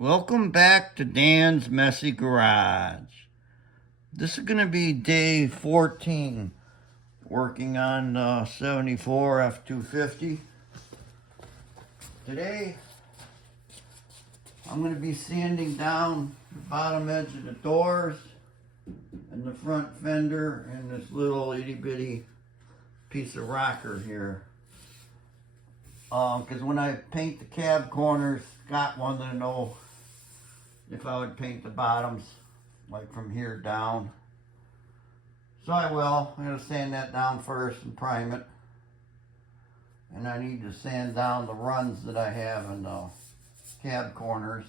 Welcome back to Dan's Messy Garage. This is going to be day 14 working on 74 F250. Today I'm going to be sanding down the bottom edge of the doors and the front fender and this little itty bitty piece of rocker here. Because when I paint the cab corners, Scott wanted to know if I would paint the bottoms like from here down. So I will. I'm going to sand that down first and prime it. And I need to sand down the runs that I have in the cab corners.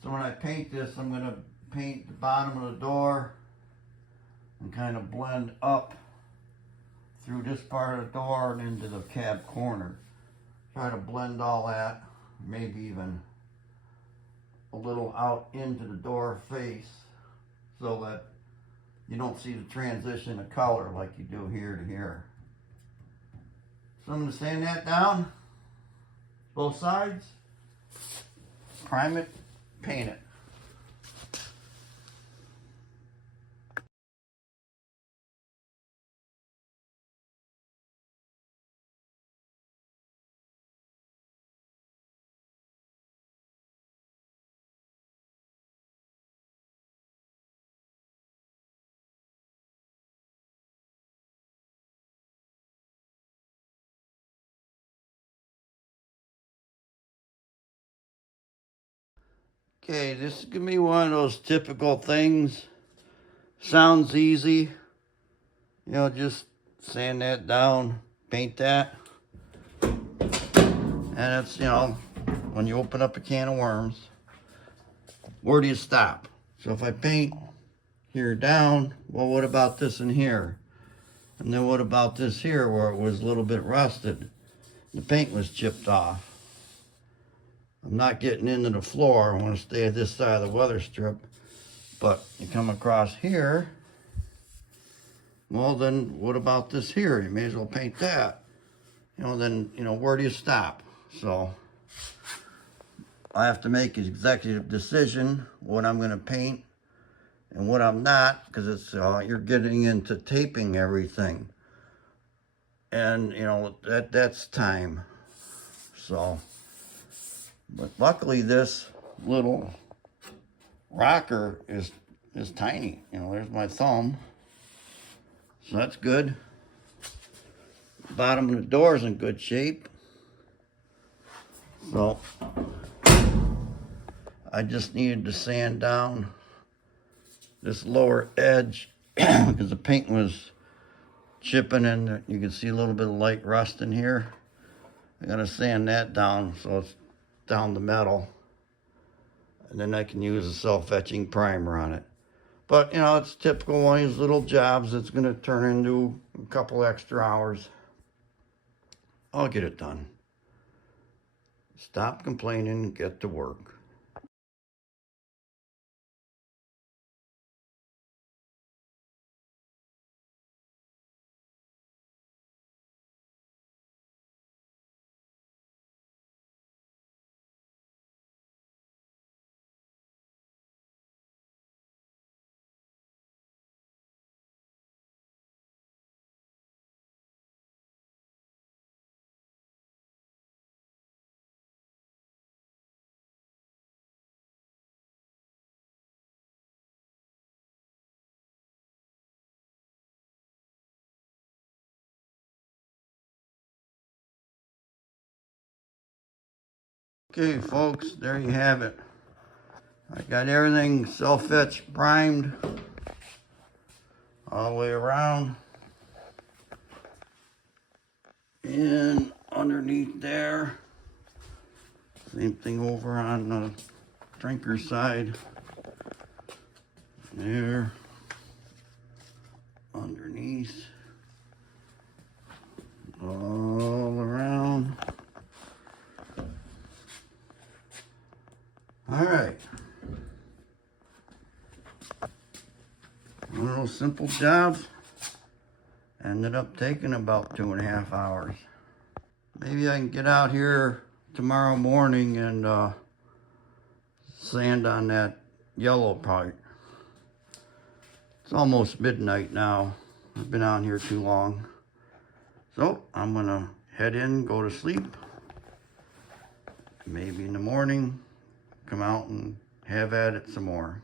So when I paint this, I'm going to paint the bottom of the door and kind of blend up through this part of the door and into the cab corner. Try to blend all that, maybe even a little out into the door face so that you don't see the transition of color like you do here to here. So I'm going to sand that down, both sides, prime it, paint it. Okay, this is going to be one of those typical things. Sounds easy. You know, just sand that down, paint that. And it's, you know, when you open up a can of worms, where do you stop? So if I paint here down, well, what about this in here? And then what about this here where it was a little bit rusted? The paint was chipped off. I'm not getting into the floor. I want to stay at this side of the weather strip. But you come across here, well, then what about this here? You may as well paint that. You know, then, you know, where do you stop? So I have to make an executive decision what I'm going to paint and what I'm not, because it's you're getting into taping everything. And, you know, that's time. So, but luckily this little rocker is tiny. You know, there's my thumb. So that's good. Bottom of the door is in good shape. So I just needed to sand down this lower edge because the paint was chipping and you can see a little bit of light rust in here. I gotta sand that down so it's down the metal. And then I can use a self-etching primer on it. But, you know, it's typical one of these little jobs that's going to turn into a couple extra hours. I'll get it done. Stop complaining and get to work. Okay, folks, there you have it. I got everything self-etched primed all the way around. And underneath there, same thing over on the drinker side. There, underneath, all around. All right. One of those simple jobs ended up taking about 2.5 hours. Maybe I can get out here tomorrow morning and sand on that yellow part. It's almost midnight now. I've been on here too long. So I'm gonna head in, go to sleep. Maybe in the morning, come out and have at it some more.